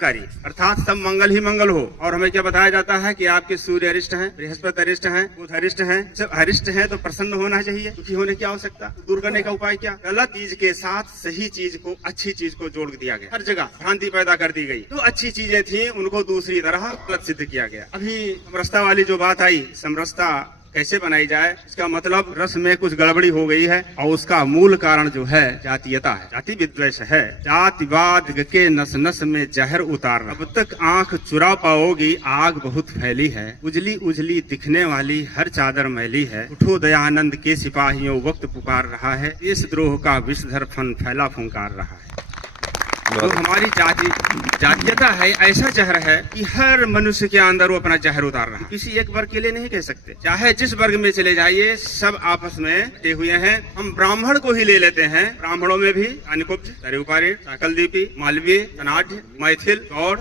अर्थात सब मंगल ही मंगल हो। और हमें क्या बताया जाता है कि आपके सूर्य अरिष्ट हैं, बृहस्पति अरिष्ट हैं, बुध अरिष्ट हैं। जब अरिष्ट हैं तो प्रसन्न होना चाहिए, दुखी होने की आवश्यकता। दूर करने का उपाय क्या? गलत चीज के साथ सही चीज को, अच्छी चीज को जोड़ दिया गया। हर जगह भ्रांति पैदा कर दी गई। जो अच्छी चीजें थी उनको दूसरी तरह गलत सिद्ध किया गया। अभी समरसता वाली जो बात आई, समरसता कैसे बनाई जाए, इसका मतलब रस में कुछ गड़बड़ी हो गई है और उसका मूल कारण जो है जातीयता है, जाति विद्वेष है। जातिवाद के नस नस में जहर उतार, अब तक आंख चुरा पाओगी आग बहुत फैली है। उजली उजली दिखने वाली हर चादर मैली है। उठो दयानंद के सिपाहियों वक्त पुकार रहा है। देशद्रोह का विषधर फन फैला फुंकार रहा है। तो हमारी जातीयता है, ऐसा जहर है कि हर मनुष्य के अंदर वो अपना जहर उतार रहा है। किसी एक वर्ग के लिए नहीं कह सकते, चाहे जिस वर्ग में चले जाइए सब आपस में बटे हुए हैं। हम ब्राह्मण को ही ले लेते हैं, ब्राह्मणों में भी अनिकुब्ज, सरयुपारिण, साकलदीपी, मालवीय, कनाढ़, मैथिल, गौड़,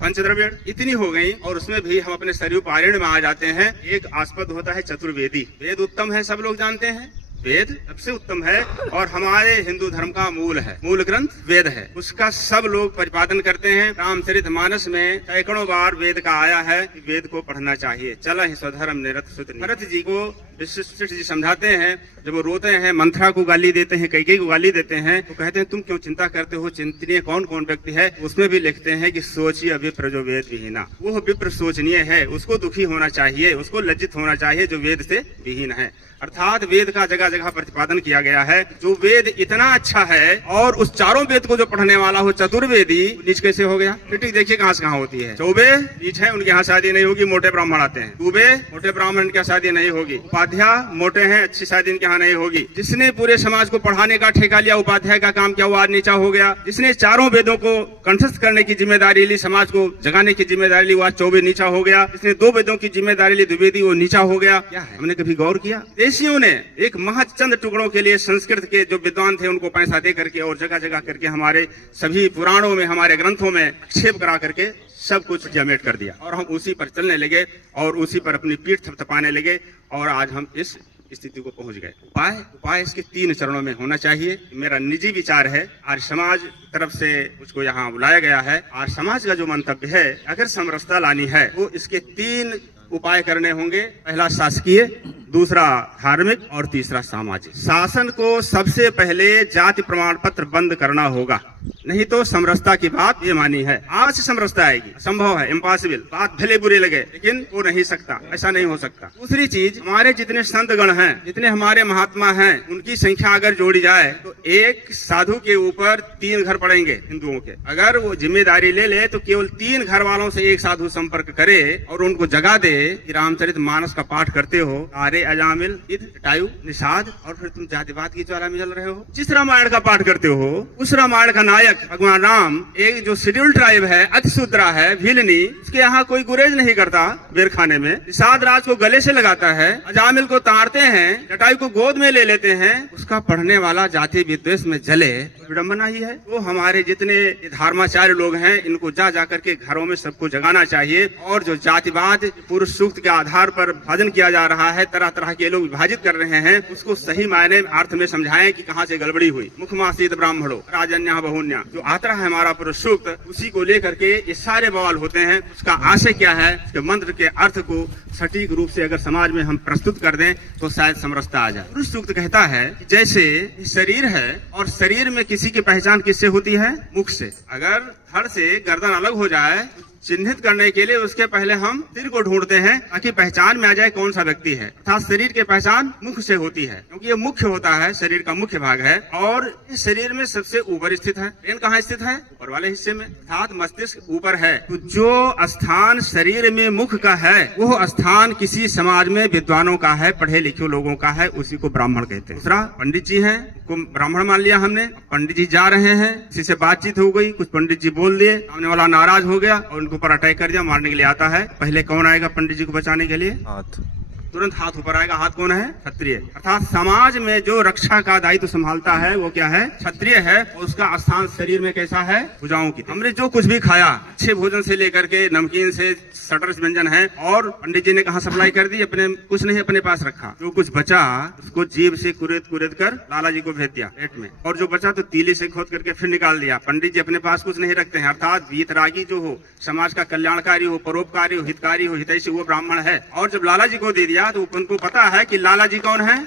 पंचद्रविड़ इतनी हो गई। और उसमें भी हम अपने सरयुपारिण में आ जाते हैं। एक आस्पद होता है चतुर्वेदी। वेद उत्तम है, सब लोग जानते हैं, वेद सबसे उत्तम है और हमारे हिंदू धर्म का मूल है, मूल ग्रंथ वेद है। उसका सब लोग प्रतिपादन करते हैं। रामचरितमानस में सैकड़ों बार वेद का आया है कि वेद को पढ़ना चाहिए। चला ही स्वधर्म निरत सुत। भरत जी को वशिष्ठ जी समझाते हैं, जब वो रोते हैं, मंथरा को गाली देते हैं, कैकेयी को गाली देते हैं, तो कहते हैं तुम क्यों चिंता करते हो, चिंतनीय कौन कौन व्यक्ति है। उसमें भी लिखते हैं कि सोचिए विप्र जो वेद विहीना। वो विप्र सोचनीय है, उसको दुखी होना चाहिए, उसको लज्जित होना चाहिए जो वेद से विहीन है। अर्थात वेद का जगह जगह प्रतिपादन किया गया है। जो वेद इतना अच्छा है और उस चारों वेद को जो पढ़ने वाला हो चतुर्वेदी, नीच कैसे हो गया? क्रिटिक देखिए कहाँ से कहाँ होती है। चौबे नीच है, उनके यहाँ शादी नहीं होगी, मोटे ब्राह्मण आते हैं। दूबे मोटे ब्राह्मण की शादी नहीं होगी। उपाध्याय मोटे हैं, अच्छी शादी इनके यहाँ नहीं होगी। जिसने पूरे समाज को पढ़ाने का ठेका लिया, उपाध्याय का काम क्या, वो आज नीचा हो गया। जिसने चारों वेदों को कंठस्थ करने की जिम्मेदारी ली, समाज को जगाने की जिम्मेदारी ली, वो आज चौबे नीचा हो गया। जिसने 2 वेदों की जिम्मेदारी ली, द्विवेदी, वो नीचा हो गया। क्या है, हमने कभी गौर किया? देशियों ने एक महज चंद टुकड़ों के लिए संस्कृत के जो विद्वान थे उनको पैसा दे करके और जगह जगह करके हमारे सभी पुराणों में, हमारे ग्रंथों में आक्षेप करा करके सब कुछ जमेट कर दिया और हम उसी पर चलने लगे और उसी पर अपनी पीठ थपथपाने लगे और आज हम इस स्थिति को पहुंच गए। उपाय इसके 3 चरणों में होना चाहिए। मेरा निजी विचार है, आज समाज तरफ से मुझको यहाँ बुलाया गया है। आज समाज का जो मंतव्य है, अगर समरसता लानी है वो इसके 3 उपाय करने होंगे। पहला शासकीय, दूसरा धार्मिक और तीसरा सामाजिक। शासन को सबसे पहले जाति प्रमाण पत्र बंद करना होगा, नहीं तो समरसता की बात ये मानी है। आज से समरसता आएगी, असंभव है, इम्पॉसिबल। बात भले बुरे लगे लेकिन वो नहीं सकता, ऐसा नहीं हो सकता। दूसरी चीज, हमारे जितने संत गण हैं, जितने हमारे महात्मा हैं, उनकी संख्या अगर जोड़ी जाए तो एक साधु के ऊपर 3 घर पड़ेंगे हिंदुओं के। अगर वो जिम्मेदारी ले ले तो केवल 3 घर वालों से एक साधु संपर्क करे और उनको जगा दे कि रामचरितमानस का पाठ करते हो, आरे अजामिल, इद, जटायु, निषाद, और फिर तुम जातिवाद की ज्वाला में जल रहे हो। जिस रामायण का पाठ करते हो, उस रामायण का नायक भगवान राम, एक जो शेड्यूल ट्राइब है, अतिशूद्रा है, भीलनी, उसके यहाँ कोई गुरेज नहीं करता बेरखाने में। निषाद राज को गले से लगाता है, अजामिल को ताड़ते हैं, जटायु को गोद में ले लेते हैं। उसका पढ़ने वाला जाति विद्वेष में जले, विडम्बना ही है। तो हमारे जितने धर्माचार्य लोग हैं, इनको जा जाकर के घरों में सबको जगाना चाहिए। और जो जातिवाद पुरुष सूक्त के आधार पर भजन किया जा रहा है, तरह तरह के लोग विभाजित कर रहे हैं, उसको सही मायने अर्थ में समझाएं कि कहाँ से गड़बड़ी हुई। मुखमासीत ब्राह्मणों राजन्या बहुन्या, जो आता है हमारा पुरुष सूक्त, उसी को लेकर के ये सारे बवाल होते हैं। उसका आशय क्या है, उसके मंत्र के अर्थ को सटीक रूप से अगर समाज में हम प्रस्तुत कर दें तो शायद समरसता आ जाए। पुरुष सूक्त कहता है जैसे शरीर है और शरीर में किसी की पहचान किससे होती है? मुख से। अगर धड़ से गर्दन अलग हो जाए, चिन्हित करने के लिए उसके पहले हम सिर को ढूंढते हैं ताकि पहचान में आ जाए कौन सा व्यक्ति है। अर्थात शरीर की पहचान मुख से होती है, क्योंकि ये मुख्य होता है, शरीर का मुख्य भाग है। और इस शरीर में सबसे ऊपर स्थित है। ब्रेन कहाँ स्थित है? ऊपर वाले हिस्से में, अर्थात मस्तिष्क ऊपर है। तो जो स्थान शरीर में मुख का है, वो स्थान किसी समाज में विद्वानों का है, पढ़े लिखे लोगों का है, उसी को ब्राह्मण कहते हैं। दूसरा, पंडित जी है, को ब्राह्मण मान लिया हमने। पंडित जी जा रहे हैं, किसी से बातचीत हो गई, कुछ पंडित जी बोल दिए, सामने वाला नाराज हो गया और उनके ऊपर अटैक कर दिया, मारने के लिए आता है। पहले कौन आएगा पंडित जी को बचाने के लिए? तुरंत हाथ ऊपर आएगा। हाथ कौन है? क्षत्रिय। अर्थात समाज में जो रक्षा का दायित्व संभालता है वो क्या है? क्षत्रिय है। उसका स्थान शरीर में कैसा है? भुजाओं की। हमने जो कुछ भी खाया, अच्छे भोजन से लेकर के नमकीन से सटर व्यंजन है, और पंडित जी ने कहा सप्लाई कर दी, अपने कुछ नहीं अपने पास रखा। जो कुछ बचा उसको जीभ से कुरेद कर लाला जी को भेज दिया पेट में, और जो बचा तो तीली से खोद करके फिर निकाल दिया। पंडित जी अपने पास कुछ नहीं रखते हैं। अर्थात वीतरागी जो हो, समाज का कल्याणकारी हो, परोपकारी हो, हितकारी हो, हितैषी, वो ब्राह्मण है। और जब लाला जी को दे दिया तो उनको पता है कि लाला जी कौन है।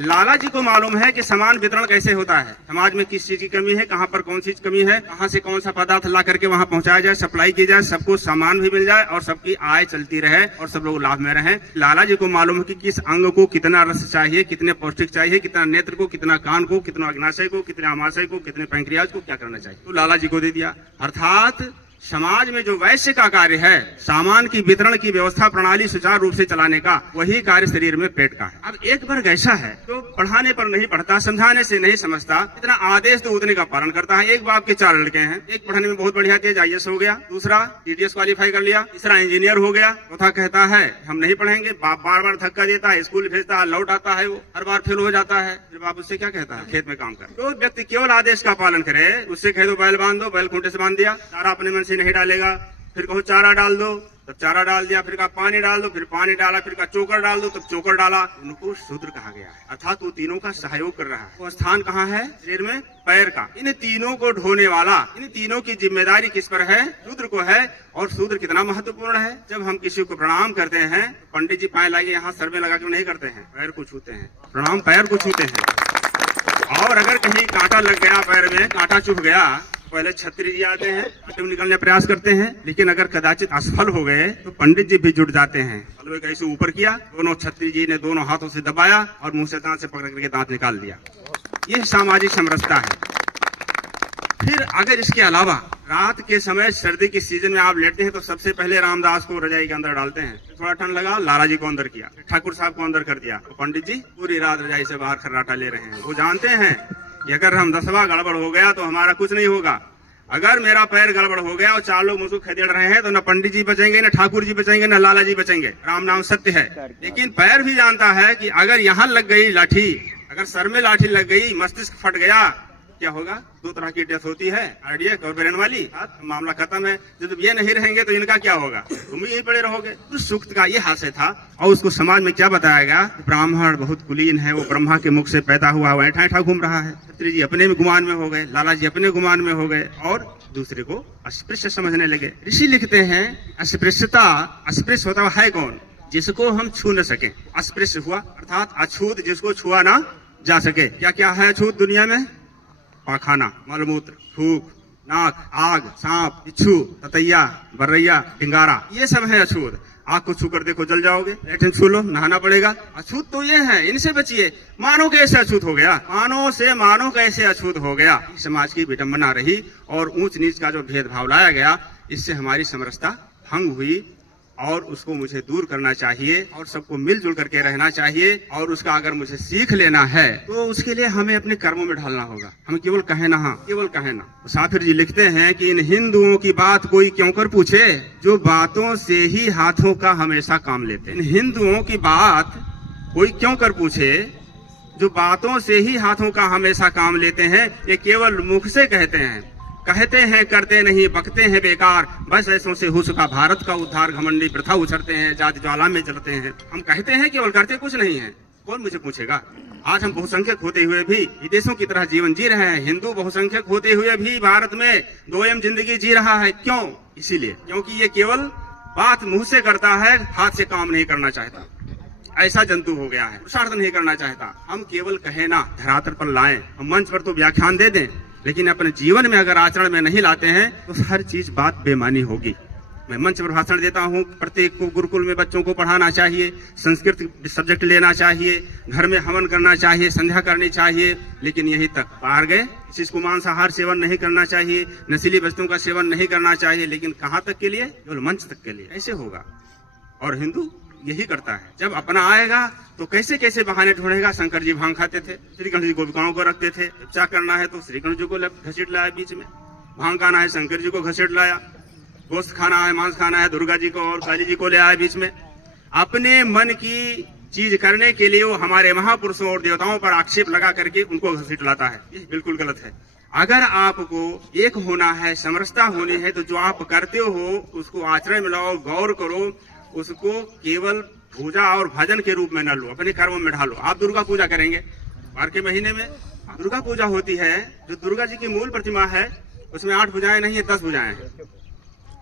लाला जी को मालूम है कि सामान वितरण कैसे होता है, समाज में किस चीज की कमी है, कहाँ पर कौन सी कमी है, कहाँ से कौन सा पदार्थ ला करके वहाँ पहुँचाया जाए, सप्लाई की जाए, सबको सामान भी मिल जाए और सबकी आय चलती रहे और सब लोग लाभ में रहें। लाला जी को मालूम है कि किस अंग को कितना रस चाहिए, कितने पौष्टिक चाहिए, कितना नेत्र को, कितना कान को, कितना अग्नाशय को, कितने आमाशय को, कितने पैंक्रियाज को क्या करना चाहिए, तो लाला जी को दे दिया। अर्थात समाज में जो वैश्य का कार्य है, सामान की वितरण की व्यवस्था प्रणाली सुचारू रूप से चलाने का, वही कार्य शरीर में पेट का है। अब एक वर्ग ऐसा है तो पढ़ाने पर नहीं पढ़ता, समझाने से नहीं समझता, इतना आदेश तो उतने का पालन करता है। एक बाप के 4 लड़के हैं, एक पढ़ने में बहुत बढ़िया तेज IAS हो गया, दूसरा TTS क्वालिफाई कर लिया, तीसरा इंजीनियर हो गया, चौथा कहता है हम नहीं पढ़ेंगे। बाप बार बार धक्का देता है, स्कूल भेजता है, लौट आता है, वो हर बार फेल हो जाता है। फिर बाप उससे क्या कहता है? खेत में काम कर। तो व्यक्ति केवल आदेश का पालन करे, उससे कह दो बैल बांध दो, बैल खूंटे से बांध दिया, चारा अपने मन से नहीं डालेगा, फिर कहो चारा डाल दो, तब चारा डाल दिया, फिर कहा पानी डाल दो, फिर पानी डाला, फिर कहा चोकर डाल दो, तब चोकर डाला, उनको शूद्र कहा गया है। अर्थात वो तीनों का सहयोग कर रहा है। वो स्थान कहाँ है? शरीर में पैर का। इन तीनों को ढोने वाला, इन तीनों की जिम्मेदारी किस पर है? शूद्र को है। और शूद्र कितना महत्वपूर्ण है। जब हम किसी को प्रणाम करते हैं, पंडित जी पाए लागे यहाँ सर में लगा के नहीं करते हैं, पैर को छूते हैं, प्रणाम पैर को छूते हैं। और अगर कहीं कांटा लग गया पैर में, कांटा चुभ गया, पहले छत्री जी आते हैं, कांटे निकलने प्रयास करते हैं, लेकिन अगर कदाचित असफल हो गए तो पंडित जी भी जुट जाते हैं। मतलब कैसे ऊपर किया, दोनों छत्री जी ने दोनों हाथों से दबाया और मुंह से दांत से पकड़ करके दांत निकाल दिया। ये सामाजिक समरसता है। फिर अगर इसके अलावा रात के समय सर्दी के सीजन में आप लेटते हैं तो सबसे पहले रामदास को रजाई के अंदर डालते हैं, थोड़ा ठंड लगा, लाला जी को अंदर किया, ठाकुर साहब को अंदर कर दिया, तो पंडित जी पूरी रात रजाई से बाहर खर्राटा ले रहे हैं। वो जानते हैं कि अगर हम 10वां गड़बड़ हो गया तो हमारा कुछ नहीं होगा। अगर मेरा पैर गड़बड़ हो गया और 4 लोग मुझको खदेड़ रहे हैं तो न पंडित जी बचेंगे, न ठाकुर जी बचेंगे, न लाला जी बचेंगे। राम नाम सत्य है। लेकिन पैर भी जानता है कि अगर यहाँ लग गई लाठी, अगर सर में लाठी लग गई, मस्तिष्क फट गया, क्या होगा? 2 तरह की डेथ होती है, कार्डियक और ब्रेन वाली। मामला खत्म है। जब ये नहीं रहेंगे तो इनका क्या होगा? तुम भी यहीं पड़े रहोगे। तो सूक्त का ये हास्य था। और उसको समाज में क्या बताया गया? ब्राह्मण बहुत कुलीन है, वो ब्रह्मा के मुख से पैदा हुआ, वो ऐठा ऐठा घूम रहा है। छत्री जी अपने में गुमान में हो गए, लाला जी अपने गुमान में हो गए और दूसरे को अस्पृश्य समझने लगे। ऋषि लिखते हैं अस्पृश्यता, अस्पृश्य होता है कौन? जिसको हम छू न सके, अस्पृश्य हुआ। अर्थात अछूत, जिसको छुआ ना जा सके। क्या क्या है अछूत दुनिया में? पाखाना, मलमूत्र, थूक, नाक, आग, सांप, बिच्छू, ततैया, बर्रैया, टिंगारा, ये सब है अछूत। आग को छू कर देखो जल जाओगे, लेकिन छू लो नहाना पड़ेगा। अछूत तो ये है, इनसे बचिए। मानो कैसे अछूत हो गया, मानो से मानो कैसे अछूत हो गया। समाज की विडंबना रही और ऊंच नीच का जो भेदभाव लाया गया, इससे हमारी समरसता भंग हुई। और उसको मुझे दूर करना चाहिए और सबको मिलजुल करके रहना चाहिए। और उसका अगर मुझे सीख लेना है तो उसके लिए हमें अपने कर्मों में ढालना होगा। हम केवल कहे ना, हाँ केवल कहे ना। मुसाफिर जी लिखते हैं कि इन हिंदुओं की बात कोई क्यों कर पूछे, जो बातों से ही हाथों का हमेशा काम लेते हैं। इन हिंदुओं की बात कोई क्यों कर पूछे, जो बातों से ही हाथों का हमेशा काम लेते हैं। ये केवल मुख से कहते हैं, करते नहीं, बकते हैं बेकार। बस ऐसों से हो चुका भारत का उद्धार, घमंडी प्रथा उछरते हैं, जाति ज्वाला में जलते हैं। हम कहते हैं केवल, करते कुछ नहीं है। कौन मुझे पूछेगा? आज हम बहुसंख्यक होते हुए भी विदेशों की तरह जीवन जी रहे हैं। हिंदू बहुसंख्यक होते हुए भी भारत में दोयम जिंदगी जी रहा है। क्यों? इसीलिए क्योंकि ये केवल बात मुंह से करता है, हाथ से काम नहीं करना चाहता। ऐसा जंतु हो गया है, पुरुषार्थ नहीं करना चाहता। हम केवल कहे ना, धरातल पर लाएं। हम मंच पर तो व्याख्यान दे दें, लेकिन अपने जीवन में अगर आचरण में नहीं लाते हैं तो हर चीज बात बेमानी होगी। मैं मंच पर भाषण देता हूँ, प्रत्येक को गुरुकुल में बच्चों को पढ़ाना चाहिए, संस्कृत सब्जेक्ट लेना चाहिए, घर में हवन करना चाहिए, संध्या करनी चाहिए, लेकिन यहीं तक। बाहर गए, किसी को मांसाहार सेवन नहीं करना चाहिए, नशीली वस्तुओं का सेवन नहीं करना चाहिए, लेकिन कहाँ तक के लिए? केवल मंच तक के लिए। ऐसे होगा। और हिंदू यही करता है। जब अपना आएगा तो कैसे कैसे बहाने ढूंढेगा। शंकर जी भांग खाते थे, श्री गणेश जी गोपिकाओं को रखते थे। क्या करना है तो श्री गणेश जी को घसीट लाया बीच में, भांग खाना है शंकर जी को घसीट लाया, गोश्त खाना है, मांस खाना है, दुर्गा जी को और काली जी को ले आया बीच में। अपने मन की चीज करने के लिए वो हमारे महापुरुषों और देवताओं पर आक्षेप लगा करके उनको घसीट लाता है। ये बिल्कुल गलत है। अगर आपको एक होना है, समरसता होनी है, तो जो आप करते हो उसको आचरण में लाओ, गौर करो, उसको केवल पूजा और भजन के रूप में न लो, अपने कर्मों में ढालो। आप दुर्गा पूजा करेंगे, बार के महीने में दुर्गा पूजा होती है। जो दुर्गा जी की मूल प्रतिमा है उसमें 8 भुजाएं नहीं है, 10 भुजाएं हैं।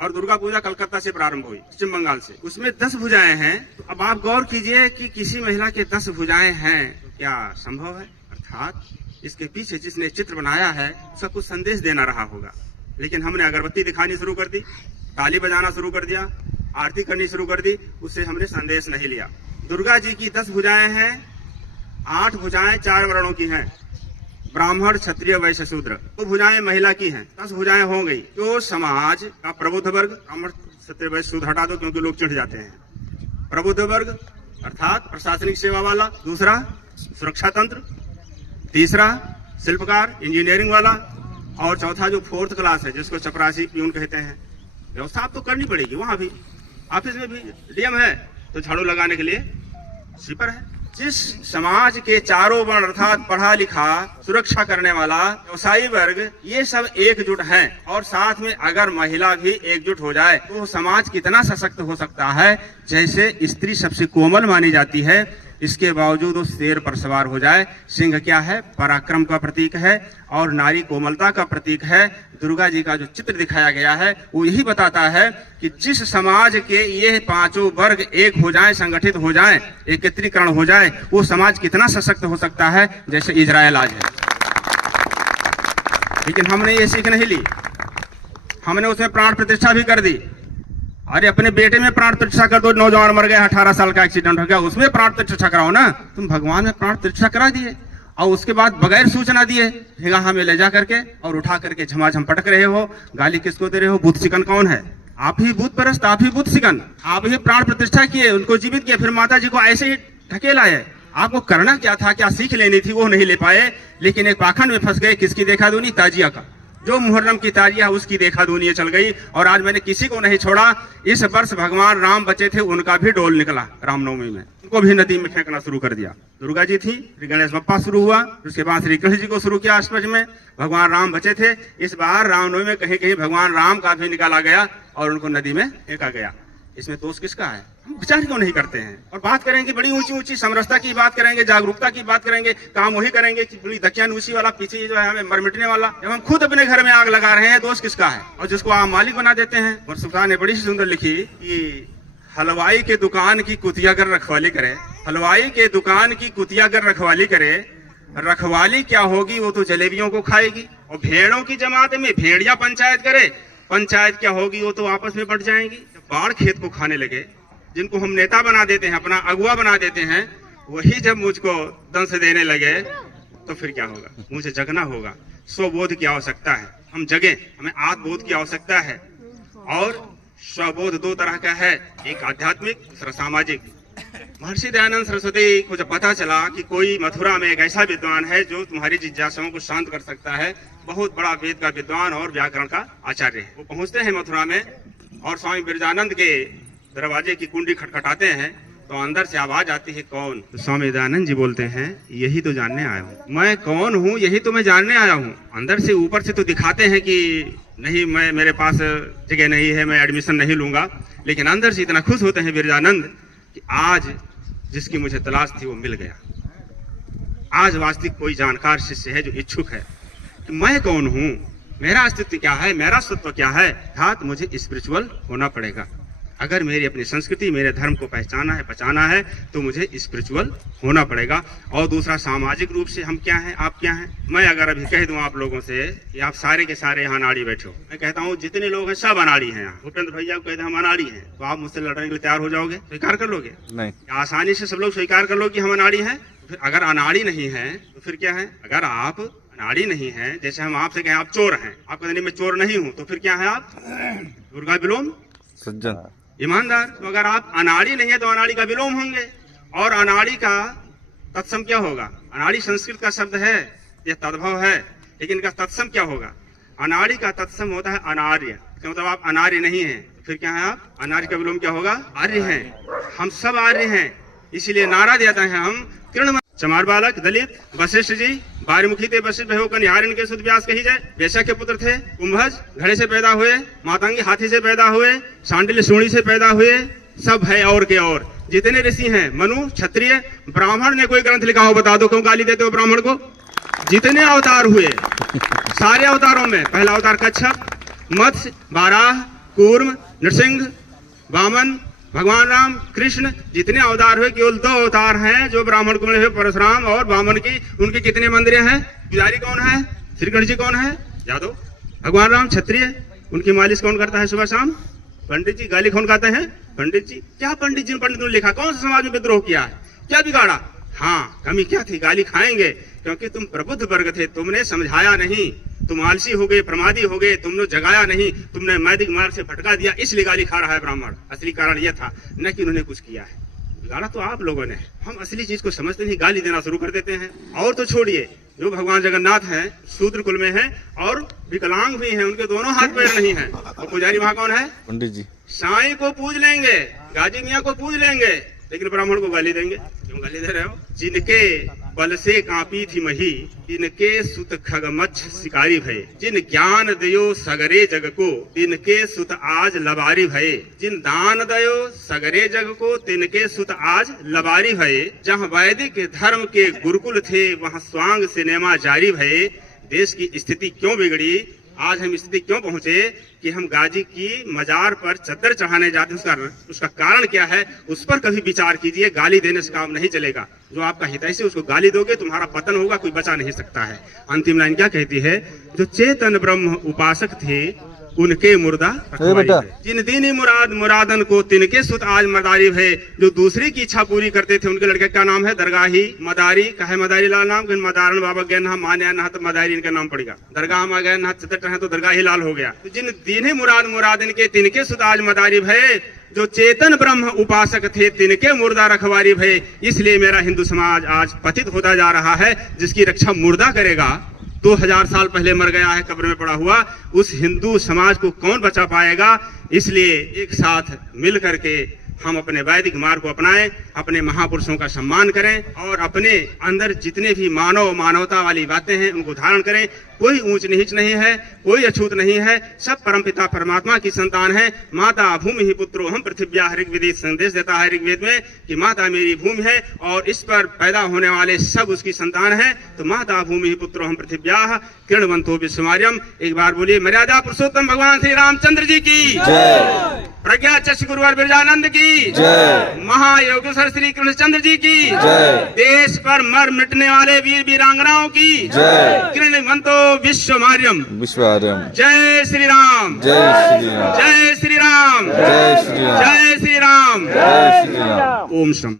और दुर्गा पूजा कलकत्ता से प्रारंभ हुई, पश्चिम बंगाल से, उसमें 10 भुजाएं हैं। तो अब आप गौर कीजिए कि किसी महिला के 10 भुजाएं हैं, तो क्या संभव है? अर्थात इसके पीछे जिसने चित्र बनाया है उसका कुछ संदेश देना रहा होगा। लेकिन हमने अगरबत्ती दिखानी शुरू कर दी, ताली बजाना शुरू कर दिया, आरती करनी शुरू कर दी, उससे हमने संदेश नहीं लिया। दुर्गा जी की 10 भुजाएं हैं, 8 भुजाएं 4 वर्णों की हैं, ब्राह्मण, क्षत्रिय, वैश्य, शूद्र। तो भुजाएं महिला की हैं, 10 भुजाएं हो गई। तो समाज का प्रबुद्ध वर्ग, ब्राह्मण, क्षत्रिय, वैश्य, शूद्र हटा दो क्योंकि लोग चिढ़ जाते हैं। प्रबुद्ध वर्ग अर्थात प्रशासनिक सेवा वाला, दूसरा सुरक्षा तंत्र, तीसरा शिल्पकार, इंजीनियरिंग वाला, और चौथा जो 4th क्लास है जिसको चपरासी, पियून कहते हैं। व्यवस्था आप तो करनी पड़ेगी, वहां भी ऑफिस में भी डीएम है तो झाड़ू लगाने के लिए स्वीपर है। जिस समाज के चारों वर्ण अर्थात पढ़ा लिखा, सुरक्षा करने वाला, व्यवसायी वर्ग, ये सब एकजुट हैं, और साथ में अगर महिला भी एकजुट हो जाए तो समाज कितना सशक्त हो सकता है। जैसे स्त्री सबसे कोमल मानी जाती है, इसके बावजूद वो शेर पर सवार हो जाए। सिंह क्या है? पराक्रम का प्रतीक है और नारी कोमलता का प्रतीक है। दुर्गा जी का जो चित्र दिखाया गया है वो यही बताता है कि जिस समाज के ये 5 वर्ग एक हो जाएं, संगठित हो जाएं, एकत्रीकरण हो जाए, वो समाज कितना सशक्त हो सकता है। जैसे इजराइल आज है, लेकिन हमने ये सीख नहीं ली, हमने उसमें प्राण प्रतिष्ठा भी कर दी। अरे अपने बेटे में प्राण प्रतिष्ठा कर दो, नौजवान मर गए, 18 साल का एक्सीडेंट हो गया, उसमें प्राण प्रतिष्ठा कराओ ना। तुम भगवान में प्राण प्रतिष्ठा करा दिए और उसके बाद बगैर सूचना दिए हिंगाहा में ले जा करके और उठा करके झमाझम पटक रहे हो। गाली किसको दे रहे हो? बुत सिकन कौन है? आप ही बुत परस्त, आप ही बुत सिकन, आप ही प्राण प्रतिष्ठा किए, उनको जीवित किए, फिर माता जी को ऐसे ही ढकेला है। आपको करना क्या था? क्या सीख लेनी थी? वो नहीं ले पाए, लेकिन एक पाखंड में फंस गए। किसकी देखा दूनी? ताजिया का। जो मुहर्रम की ताजिया उसकी देखा दुनिया चल गई। और आज मैंने किसी को नहीं छोड़ा। इस वर्ष भगवान राम बचे थे, उनका भी डोल निकला रामनवमी में, उनको भी नदी में फेंकना शुरू कर दिया। दुर्गा जी थी, फिर गणेश बप्पा शुरू हुआ, उसके बाद श्री कृष्ण जी को शुरू किया अष्टभुज में। भगवान राम बचे थे, इस बार रामनवमी में कहीं कहीं भगवान राम का भी निकाला गया और उनको नदी में फेंका गया। इसमें दोष किसका है? हम विचार क्यों नहीं करते हैं? और बात करेंगे बड़ी ऊंची ऊंची समरसता की बात करेंगे, जागरूकता की बात करेंगे, काम वही करेंगे कि बड़ी दकियानूसी वाला, पीछे जो है हमें मर मिटने वाला। जब हम खुद अपने घर में आग लगा रहे हैं, दोष किसका है? और जिसको आप मालिक बना देते हैं। और सुल्तान ने बड़ी सुंदर लिखी कि हलवाई के दुकान की कुतिया कर रखवाली करे, हलवाई के दुकान की कुतिया कर रखवाली करे, रखवाली क्या होगी? वो तो जलेबियों को खाएगी। और भेड़ों की जमात में भेड़िया पंचायत करे, पंचायत क्या होगी? वो तो आपस में बंट जाएंगी। बाढ़ खेत को खाने लगे, जिनको हम नेता बना देते हैं, अपना अगुआ बना देते हैं, वही जब मुझको दंश देने लगे तो फिर क्या होगा? मुझे जगना होगा। स्वबोध की आवश्यकता है, हम जगें, हमें आत्मबोध की आवश्यकता है। और स्वबोध 2 तरह का है, एक आध्यात्मिक, दूसरा सामाजिक। महर्षि दयानंद सरस्वती को जब पता चला कि कोई मथुरा में एक ऐसा विद्वान है जो तुम्हारी जिज्ञासाओं को शांत कर सकता है, बहुत बड़ा वेद का विद्वान और व्याकरण का आचार्य है, वो पहुंचते हैं मथुरा में और स्वामी बिरजानंद के दरवाजे की कुंडी खटखटाते हैं तो अंदर से आवाज आती है, कौन? तो स्वामी दयानंद जी बोलते हैं, यही तो जानने आया हूँ। मैं कौन हूँ? यही तो मैं जानने आया हूँ। अंदर से, ऊपर से तो दिखाते हैं कि नहीं, मैं, मेरे पास जगह नहीं है, मैं एडमिशन नहीं लूंगा, लेकिन अंदर से इतना खुश होते हैं बिरजानंद कि आज जिसकी मुझे तलाश थी वो मिल गया। आज वास्तविक कोई जानकार शिष्य है जो इच्छुक है कि मैं कौन हूँ, मेरा अस्तित्व क्या है, मेरा सत्व क्या है। अर्थात मुझे स्पिरिचुअल होना पड़ेगा। अगर मेरी अपनी संस्कृति, मेरे धर्म को पहचाना है, बचाना है, तो मुझे स्पिरिचुअल होना पड़ेगा। और दूसरा, सामाजिक रूप से हम क्या हैं, आप क्या हैं। मैं अगर अभी कह दूं आप लोगों से कि आप सारे के सारे यहाँ अनाड़ी बैठे हो, मैं कहता हूँ जितने लोग हैं सब अनाड़ी हैं। यहाँ भूपेंद्र भैया को कहते हैं हम अनाड़ी हैं, तो आप मुझसे लड़ने के लिए तैयार हो जाओगे? स्वीकार कर लोगे? नहीं। आसानी से सब लोग स्वीकार कर लो कि हम अनाड़ी हैं? फिर अगर अनाड़ी नहीं है तो फिर क्या है? अगर आप अनाड़ी नहीं है, जैसे हम आपसे कहें आप चोर हैं, आप कहते नहीं मैं चोर नहीं हूँ, तो फिर क्या है आप? दुर्गा विलोम सज्जन, ईमानदार। तो अगर आप अनाड़ी नहीं है तो अनाड़ी का विलोम होंगे। और अनाड़ी का तत्सम क्या होगा? अनाड़ी संस्कृत का शब्द है, यह तद्भव है, लेकिन इनका तत्सम क्या होगा? अनाड़ी का तत्सम होता है अनार्य। इसका मतलब आप अनार्य नहीं हैं। फिर क्या है आप? अनार्य का विलोम क्या होगा? आर्य हैं। हम सब आर्य हैं, इसीलिए नारा देता है हम किरण चमार बालक दलित वशिष्ठ जी बारीमुखी थे वशिष्ठ भयो कनिहार इनके सुध व्यास कही जाए। वैश्या के पुत्र थे कुंभज, घड़े से पैदा हुए, मातंगी हाथी से पैदा हुए, शांडिल्य सूणी से पैदा हुए, सब है और के और। जितने ऋषि हैं मनु क्षत्रिय ब्राह्मण ने कोई ग्रंथ लिखा हो बता दो, क्यों गाली देते हो ब्राह्मण को? जितने अवतार हुए सारे अवतारों में पहला अवतार कच्छप, मत्स्य, बाराह, कूर्म, नृसिंह, वामन, भगवान राम, कृष्ण, जितने अवतार हुए केवल 2 अवतार हैं जो ब्राह्मण को मिले हुए, परशुराम और वामन की। उनके कितने मंदिर हैं? पुजारी कौन है? श्री गणेश जी कौन है? यादव। भगवान राम क्षत्रिय, उनकी मालिश कौन करता है सुबह शाम? पंडित जी। गाली कौन गाते हैं? पंडित जी। क्या पंडित जी? पंडित ने लिखा कौन सा समाज में विद्रोह किया है? क्या बिगाड़ा? हाँ, कमी क्या थी? गाली खाएंगे क्योंकि तुम प्रबुद्ध वर्ग थे, तुमने समझाया नहीं, तुम आलसी हो गए, प्रमादी हो गए, तुमने जगाया नहीं, तुमने वैदिक मार्ग से भटका दिया, इसलिए गाली खा रहा है ब्राह्मण। असली कारण यह था, न कि उन्होंने कुछ किया है। बिगाड़ा तो आप लोगों ने। हम असली चीज को समझते नहीं, गाली देना शुरू कर देते हैं। और तो छोड़िए, जो भगवान जगन्नाथ हैं शूद्र कुल में हैं और विकलांग भी हैं, उनके दोनों हाथ पैर नहीं हैं, और पुजारी वहां कौन है? पंडित जी। साईं को पूज लेंगे, गाजी मियाँ को पूज लेंगे, लेकिन ब्राह्मण को गाली देंगे। क्यों गाली दे रहे हो? जिनके बल से कांपी थी मही, जिनके सुत खगमच्छ शिकारी भये, जिन ज्ञान दयो सगरे जग को, तिनके सुत आज लबारी भये, जिन दान दयो सगरे जग को, तिनके सुत आज लबारी भये। जहाँ वैदिक धर्म के गुरुकुल थे वहाँ स्वांग सिनेमा जारी भये। देश की स्थिति क्यों बिगड़ी? आज हम स्थिति क्यों पहुंचे कि हम गाजी की मजार पर चद्दर चढ़ाने जाते हैं? उसका कारण क्या है? उस पर कभी विचार कीजिए। गाली देने से काम नहीं चलेगा। जो आपका हितैषी उसको गाली दोगे तुम्हारा पतन होगा, कोई बचा नहीं सकता है। अंतिम लाइन क्या कहती है? जो चेतन ब्रह्म उपासक थे उनके मुर्दा जिन दीनी मुराद मुरादन को, तिनके सुत आज मदारी भय। जो दूसरे की इच्छा पूरी करते थे उनके लड़के का नाम है दरगाही मदारी। कहे मदारी लाल नाम, मदारण बाबा गए ना माने ना तो मदारी इनका नाम पड़ेगा। दरगाह में गए ना चतट है तो दरगाही लाल हो गया। तो जिन दीनी मुराद मुरादन के, तिनके सुत आज मदारी भय। जो चेतन ब्रह्म उपासक थे तिनके मुर्दा रखवारी भय। इसलिए मेरा हिंदू समाज आज पतित होता जा रहा है। जिसकी रक्षा मुर्दा करेगा, 2000 साल पहले मर गया है, कब्र में पड़ा हुआ, उस हिंदू समाज को कौन बचा पाएगा? इसलिए एक साथ मिल करके हम अपने वैदिक मार्ग को अपनाएं, अपने महापुरुषों का सम्मान करें और अपने अंदर जितने भी मानवता वाली बातें हैं उनको धारण करें। कोई ऊंच नीच नहीं है, कोई अछूत नहीं है, सब परमपिता परमात्मा की संतान है। माता भूमि ही पुत्रो हम पृथिव्या। ऋग्वेद संदेश देता है ऋग्वेद में कि माता मेरी भूमि है और इस पर पैदा होने वाले सब उसकी संतान है। तो माता भूमि ही पुत्रो हम पृथिव्या किरणवंतो विश्वमार्यम। एक बार बोलिए मर्यादा पुरुषोत्तम भगवान श्री रामचंद्र जी की जय, प्रज्ञा चक्ष गुरुवर बिरजानंद की जय, महायोगेश्वर श्री कृष्णचंद्र जी की जय, देश पर मर मिटने वाले वीर वीरांगनाओं की जय, किरणवंतो विश्वमार्यम विश्वमार्यम। जय श्री राम, जय श्री राम, जय श्री राम, जय श्री राम, जय श्री राम, जय श्री राम। ओम शम।